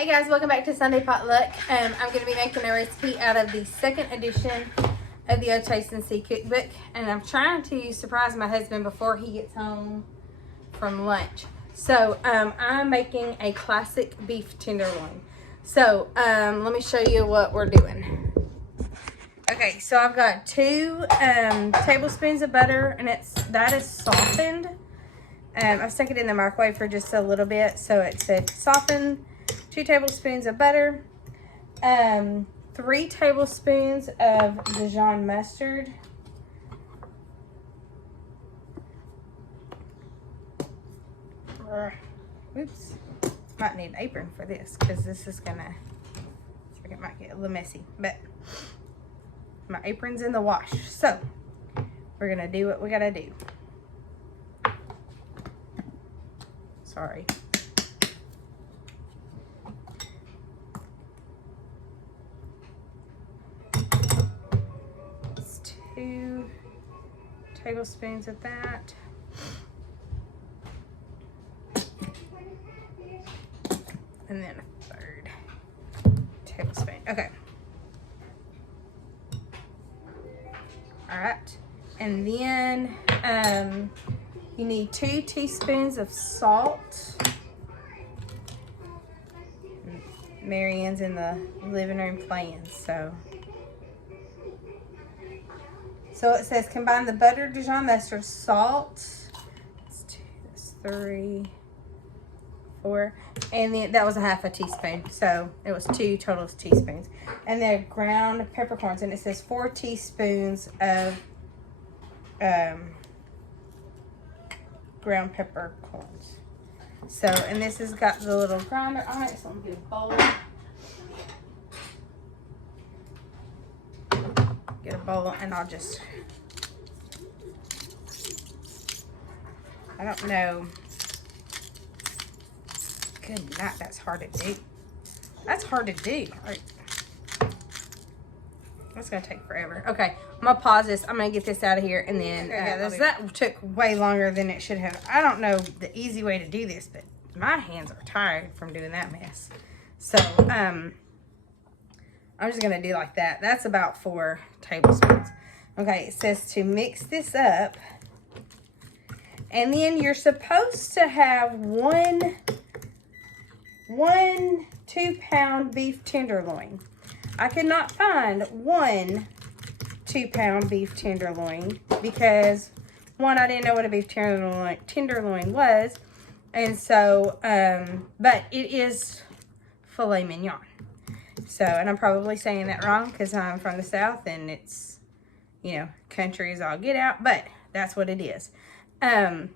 Hey guys, welcome back to Sunday Potluck. I'm going to be making a recipe out of the second edition of the WHBC cookbook, and I'm trying to surprise my husband before he gets home from lunch. So I'm making a classic beef tenderloin. So let me show you what we're doing. Okay, so I've got 2 tablespoons of butter, and that is softened. I've stuck it in the microwave for just a little bit, so it's softened. 2 tablespoons of butter, 3 tablespoons of Dijon mustard, oops, might need an apron for this because this is gonna, it might get a little messy, but my apron's in the wash, so we're gonna do what we gotta do. Sorry. It's 2 tablespoons of that. And then a 3rd tablespoon. Okay. All right. And then you need 2 teaspoons of salt. Marianne's in the living room playing, so it says combine the butter, Dijon mustard, salt. That's 2, that's 3, 4, and then that was a half a teaspoon, so it was 2 total teaspoons. And then ground peppercorns, and it says 4 teaspoons of ground peppercorns. So, and this has got the little grinder on it, so I'm gonna get a bowl. Get a bowl, and I'll just, I don't know. Good night, that's hard to do. That's hard to do. Right. That's gonna take forever. Okay, I'm gonna pause this. I'm gonna get this out of here, and then that took way longer than it should have. I don't know the easy way to do this, but my hands are tired from doing that mess. So I'm just gonna do like that. That's about 4 tablespoons. Okay, it says to mix this up, and then you're supposed to have one 2-pound beef tenderloin. I could not find 1 2-pound beef tenderloin because, one, I didn't know what a beef tenderloin was, and so but it is filet mignon. So, and I'm probably saying that wrong because I'm from the South and it's, you know, country is all get out, but that's what it is. And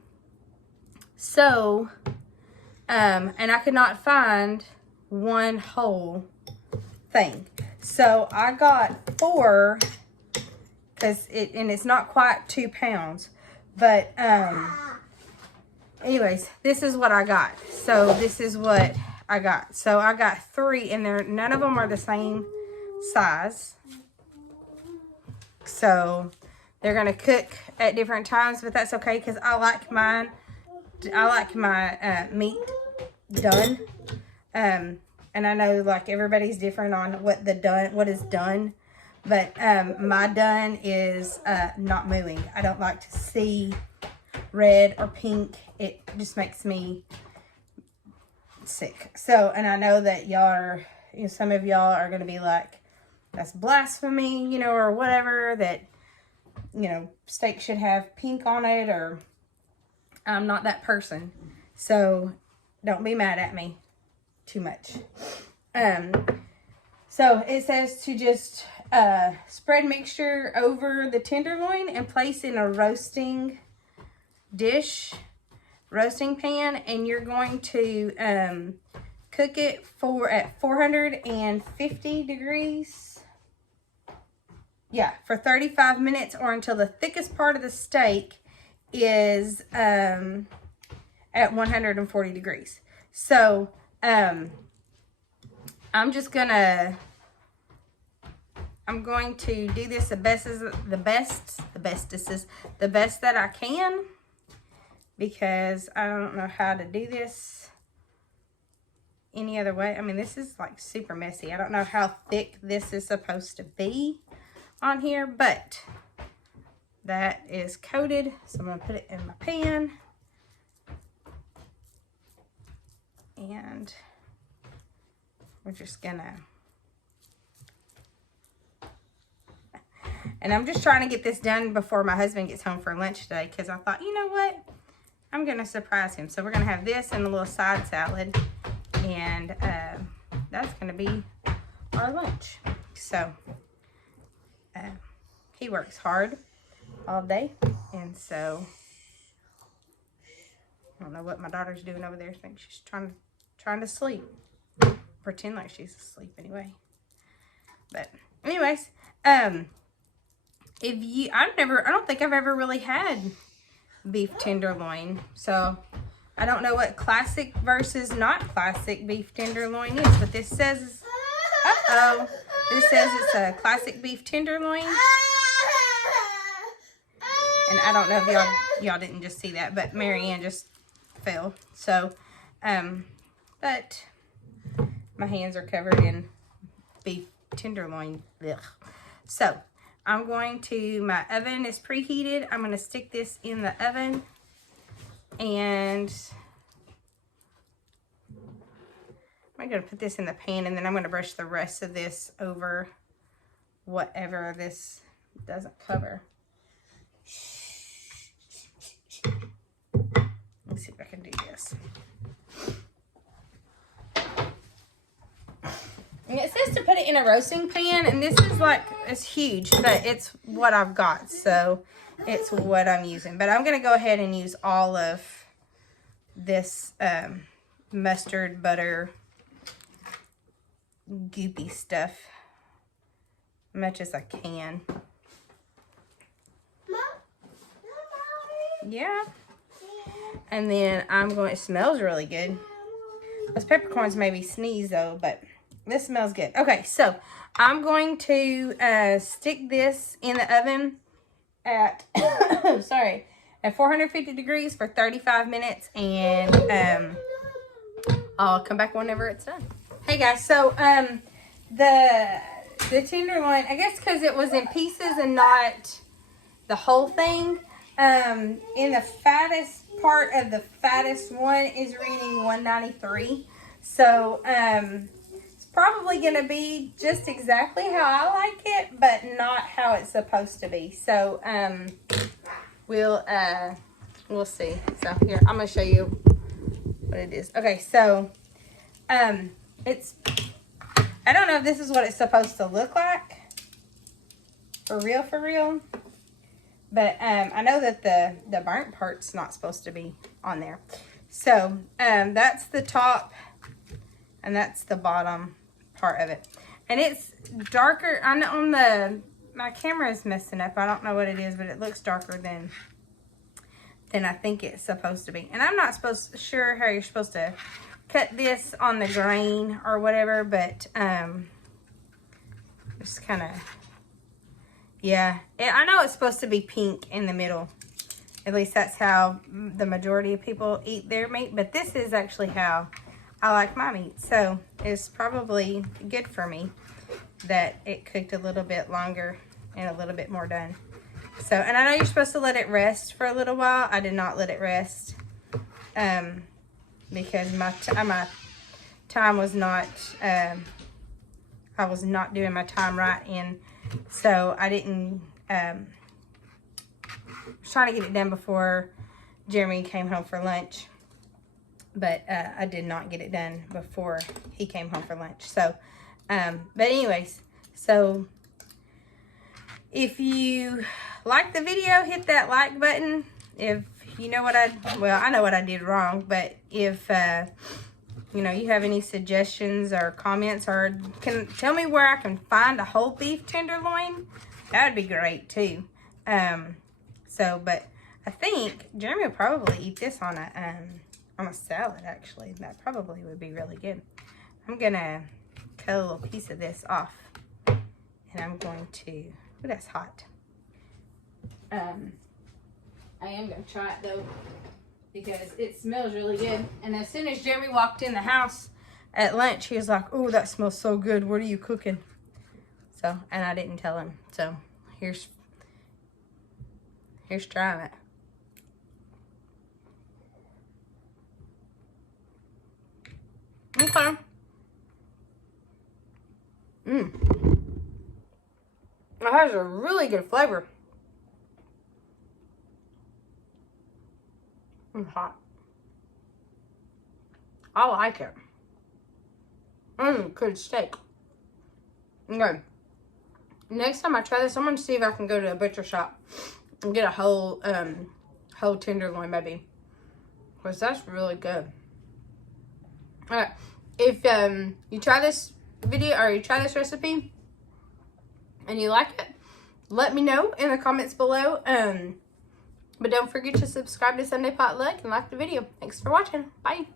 I could not find 1 whole thing. So I got 4 because it's not quite 2 pounds, but anyways, this is what I got. So this is what I got. So I got 3, and none of them are the same size. So they're gonna cook at different times, but that's okay because I like my meat done. And I know like everybody's different on what is done, but my done is not mooing. I don't like to see red or pink. It just makes me sick. So, and I know that y'all are, you know, some of y'all are gonna be like, that's blasphemy, you know, or whatever, that, you know, steak should have pink on it, or I'm not that person. So don't be mad at me too much. So it says to just spread mixture over the tenderloin and place in a roasting pan, and you're going to cook it at 450 degrees. Yeah, for 35 minutes, or until the thickest part of the steak is at 140 degrees. So I'm going to do this the best that I can, because I don't know how to do this any other way. I mean, this is like super messy. I don't know how thick this is supposed to be on here, but that is coated. So I'm gonna put it in my pan. And we're just gonna, and I'm just trying to get this done before my husband gets home for lunch today, because I thought, you know what, I'm gonna surprise him. So we're gonna have this and a little side salad, and that's gonna be our lunch. So he works hard all day, and so I don't know what my daughter's doing over there. I think she's trying to sleep. Pretend like she's asleep anyway. But anyways, I don't think I've ever really had beef tenderloin. So I don't know what classic versus not classic beef tenderloin is, but this says, this says it's a classic beef tenderloin. And I don't know if y'all didn't just see that, but Marianne just fell. So, but my hands are covered in beef tenderloin. Ugh. So I'm going to, my oven is preheated. I'm going to stick this in the oven, and I'm going to put this in the pan, and then I'm going to brush the rest of this over whatever this doesn't cover. Let me see if I can do this. And it says to put it in a roasting pan, and this is like, it's huge, but it's what I've got, so it's what I'm using. But I'm going to go ahead and use all of this mustard, butter, goopy stuff, much as I can. Yeah. And then I'm going, it smells really good. Those peppercorns made me sneeze though, but this smells good. Okay, so I'm going to stick this in the oven at, sorry, at 450 degrees for 35 minutes, and I'll come back whenever it's done. Hey guys, so the tenderloin, I guess because it was in pieces and not the whole thing, in the fattest part of the fattest one is reading 193. So it's probably going to be just exactly how I like it, but not how it's supposed to be. So we'll see. So here, I'm going to show you what it is. Okay, so it's, I don't know if this is what it's supposed to look like for real. But I know that the burnt part's not supposed to be on there. So that's the top, and that's the bottom part of it. And it's darker. I know on my camera is messing up. I don't know what it is, but it looks darker than I think it's supposed to be. And I'm not sure how you're supposed to cut this on the grain or whatever, but just kind of. Yeah, I know it's supposed to be pink in the middle. At least that's how the majority of people eat their meat. But this is actually how I like my meat. So it's probably good for me that it cooked a little bit longer and a little bit more done. So, and I know you're supposed to let it rest for a little while. I did not let it rest because my time was not, I was not doing my time right, and so I didn't, was trying to get it done before Jeremy came home for lunch, but I did not get it done before he came home for lunch. So, but anyways, so if you like the video, hit that like button. If you know what I know what I did wrong, but if, you know, you have any suggestions or comments, or can tell me where I can find a whole beef tenderloin, that would be great too. So, but I think Jeremy will probably eat this on a salad. Actually, that probably would be really good. I'm gonna cut a little piece of this off, and I'm going to. Ooh, that's hot. I am gonna try it though, because it smells really good. And as soon as Jeremy walked in the house, at lunch, he was like, "Oh, that smells so good. What are you cooking?" So, and I didn't tell him. So, here's trying it. Okay. It has a really good flavor. It's hot. I like it. Good steak. Okay. Next time I try this, I'm gonna see if I can go to a butcher shop and get a whole tenderloin, maybe, because that's really good. All right. If you try this video or you try this recipe and you like it, let me know in the comments below. But don't forget to subscribe to Sunday Potluck and like the video. Thanks for watching. Bye.